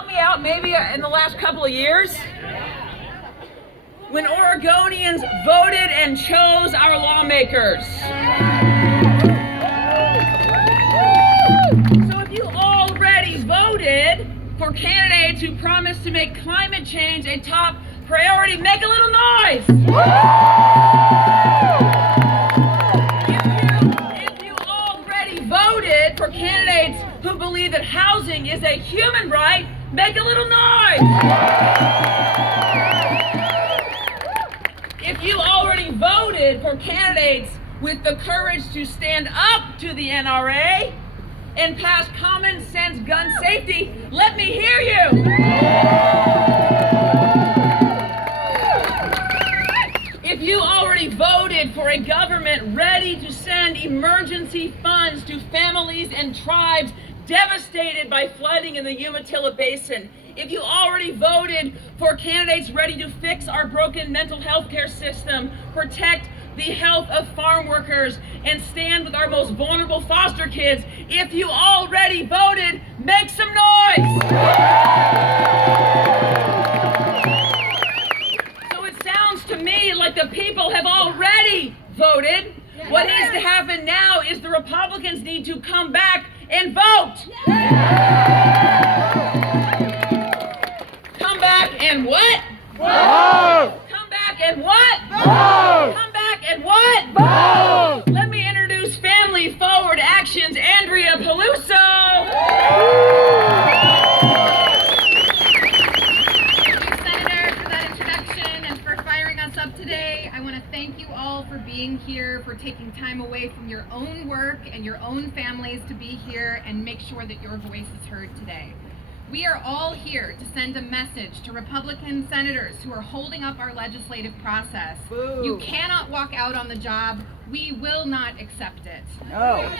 help me out maybe in the last couple of years? When Oregonians voted and chose our lawmakers. So if you already voted for candidates who promise to make climate change a top priority, make a little noise. If you already voted for candidates who believe that housing is a human right, make a little noise. If you already voted for candidates with the courage to stand up to the NRA and pass common sense gun safety, let me hear you. If you already voted for a government ready to send emergency funds to families and tribes devastated by flooding in the Umatilla Basin, if you already voted for candidates ready to fix our broken mental health care system, protect the health of farm workers, and stand with our most vulnerable foster kids, if you already voted, make some noise! So it sounds to me like the people have already voted. What needs to happen now is the Republicans need to come back and vote! Come back and what? Vote! Come back and what? Vote! Come back and what? Vote! Let me introduce Family Forward Action's Andrea Peluso. Thank you, Senator, for that introduction and for firing us up today. I want to thank you all for being here, for taking time away from your own work and your own families to be here and make sure that your voice is heard today. We are all here to send a message to Republican senators who are holding up our legislative process. Boo. You cannot walk out on the job. We will not accept it. No.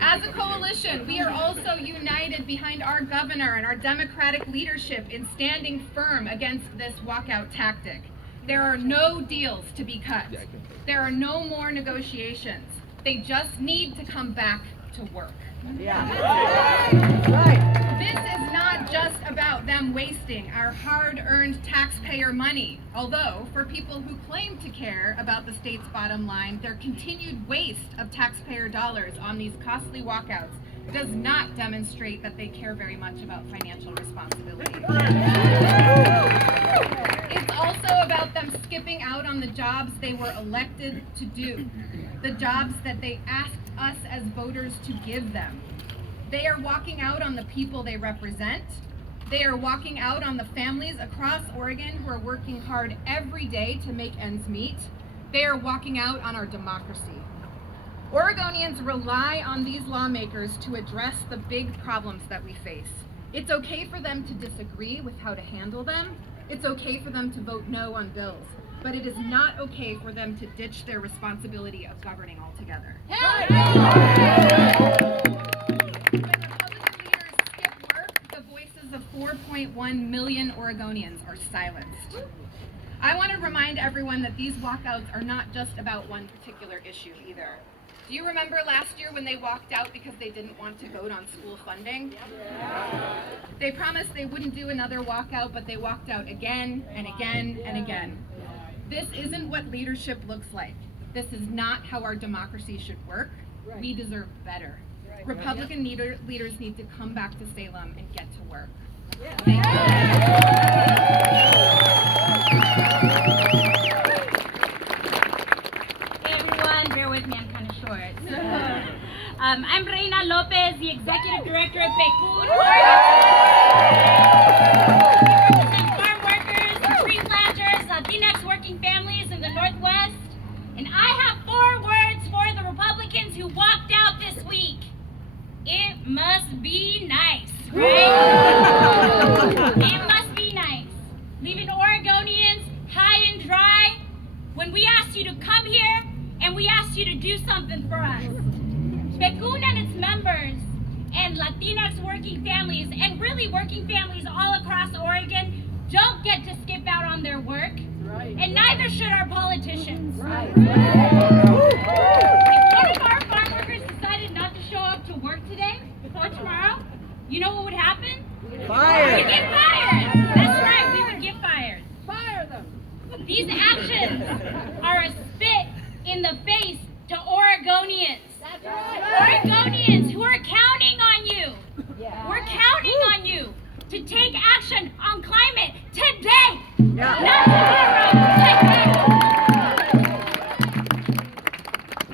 As a coalition, we are also united behind our governor and our Democratic leadership in standing firm against this walkout tactic. There are no deals to be cut. There are no more negotiations. They just need to come back to work. Yeah. This is not just about them wasting our hard-earned taxpayer money, although for people who claim to care about the state's bottom line, their continued waste of taxpayer dollars on these costly walkouts does not demonstrate that they care very much about financial responsibility. It's also about them skipping out on the jobs they were elected to do, the jobs that they asked us as voters to give them. They are walking out on the people they represent. They are walking out on the families across Oregon who are working hard every day to make ends meet. They are walking out on our democracy. Oregonians rely on these lawmakers to address the big problems that we face. It's okay for them to disagree with how to handle them. It's okay for them to vote no on bills. But it is not okay for them to ditch their responsibility of governing altogether. When Republican leaders skip work, the voices of 4.1 million Oregonians are silenced. I want to remind everyone that these walkouts are not just about one particular issue either. Do you remember last year when they walked out because they didn't want to vote on school funding? Yeah. They promised they wouldn't do another walkout, but they walked out again and again and again. This isn't what leadership looks like. This is not how our democracy should work. We deserve better. Republican leaders need to come back to Salem and get to work. Thank you. Hey everyone, bear with me, I'm kind of short. I'm Reina Lopez, the Executive Director of Pecun. Farm workers, tree planters, Latinx working families in the Northwest. And I have 4 words for the Republicans who walked out this week. It must be nice, right? It must be nice. Leaving Oregonians high and dry when we asked you to come here and we asked you to do something for us. Pecun and its members and Latinx working families and really working families all across Oregon don't get to skip out on their work, and neither should our politicians. If one of our farm workers decided not to show up to work today or tomorrow, you know what would happen? Fire. We'd get fired. That's right, we would get fired. Fire them. These actions are a spit in the face to Oregonians. That's right. Oregonians who are counting on you. We're counting on you to take action on climate today. Not tomorrow. Today.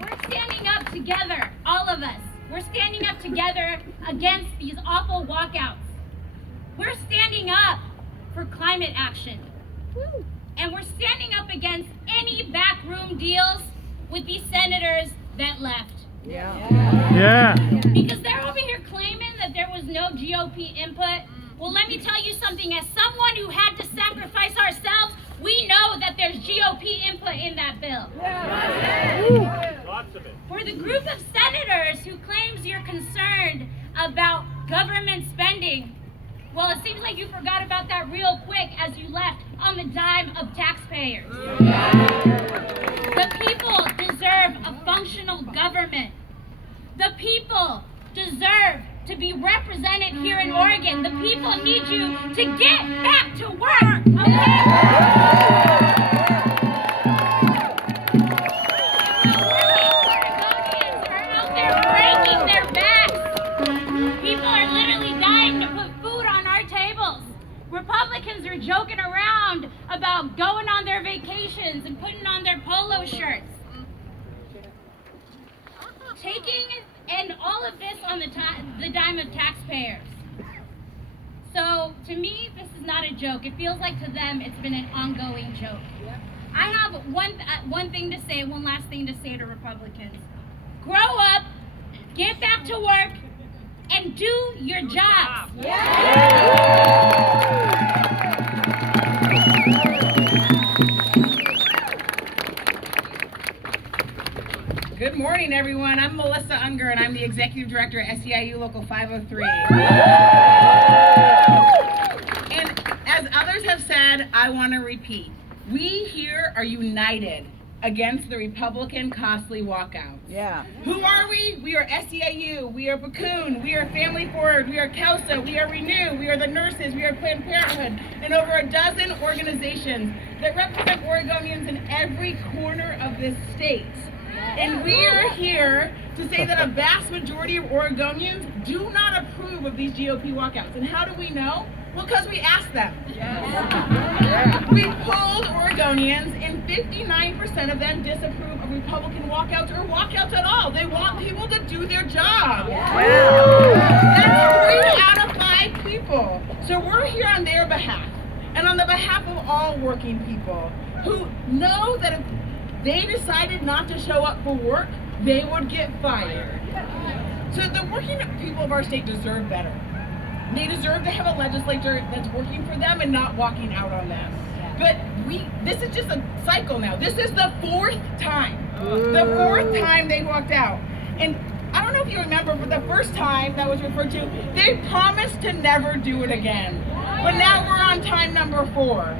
We're standing up together, all of us. We're standing up together against these awful walkouts. We're standing up for climate action. And we're standing up against any backroom deals with these senators that left. Yeah. Because they're over here claiming that there was no GOP input. Well, let me tell you something. As someone who had to sacrifice ourselves, we know that there's GOP input in that bill. Lots of it. For the group of senators who claims you're concerned about government spending, well, it seems like you forgot about that real quick as you left on the dime of taxpayers. The people deserve a functional government. The people deserve to be represented here in Oregon. The people need you to get back to work, okay? Oregonians are out there breaking their backs. People are literally dying to put food on our tables. Republicans are joking around about going on their vacations and putting on their polo shirts. And all of this on the dime of taxpayers. So to me, this is not a joke. It feels like to them it's been an ongoing joke. I have one last thing to say to Republicans. Grow up, get back to work, and do your jobs. Good morning, everyone. I'm Melissa Unger, and I'm the Executive Director at SEIU Local 503. And as others have said, I want to repeat. We here are united against the Republican costly walkouts. Who are we? We are SEIU, we are Bakun, we are Family Forward, we are CALSA, we are Renew, we are the nurses, we are Planned Parenthood, and over a dozen organizations that represent Oregonians in every corner of this state. And we are here to say that a vast majority of Oregonians do not approve of these GOP walkouts. And how do we know? Well, because we asked them. We polled Oregonians, and 59% of them disapprove of Republican walkouts or walkouts at all. They want people to do their job. That's 3 out of 5 people. So we're here on their behalf, and on the behalf of all working people who know that if they decided not to show up for work, they would get fired. So the working people of our state deserve better. They deserve to have a legislature that's working for them and not walking out on them. But this is just a cycle now. This is the 4th time. The 4th time they walked out. And I don't know if you remember, but the first time that was referred to, they promised to never do it again. But now we're on time number 4.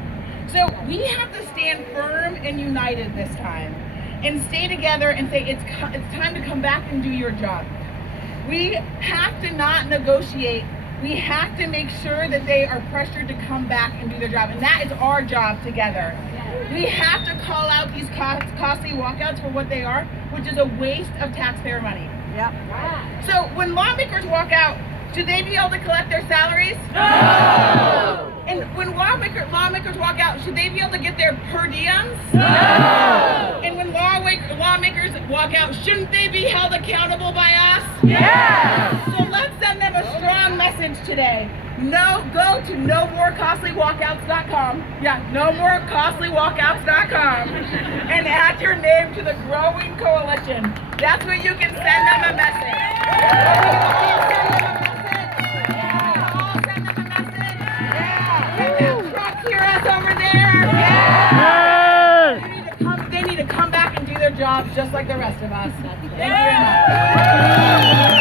So we have to stand firm and united this time and stay together and say it's time to come back and do your job. We have to not negotiate. We have to make sure that they are pressured to come back and do their job, and that is our job together. We have to call out these costly walkouts for what they are, which is a waste of taxpayer money. So when lawmakers walk out, should they be able to collect their salaries? No! And when lawmakers walk out, should they be able to get their per diems? No! And when lawmakers walk out, shouldn't they be held accountable by us? Yes! So let's send them a strong message today. No, go to nomorocostlywalkouts.com. Yeah, nomorocostlywalkouts.com. And add your name to the growing coalition. That's where you can send them a message. Over there. They need to come back and do their jobs just like the rest of us. Thank you very much.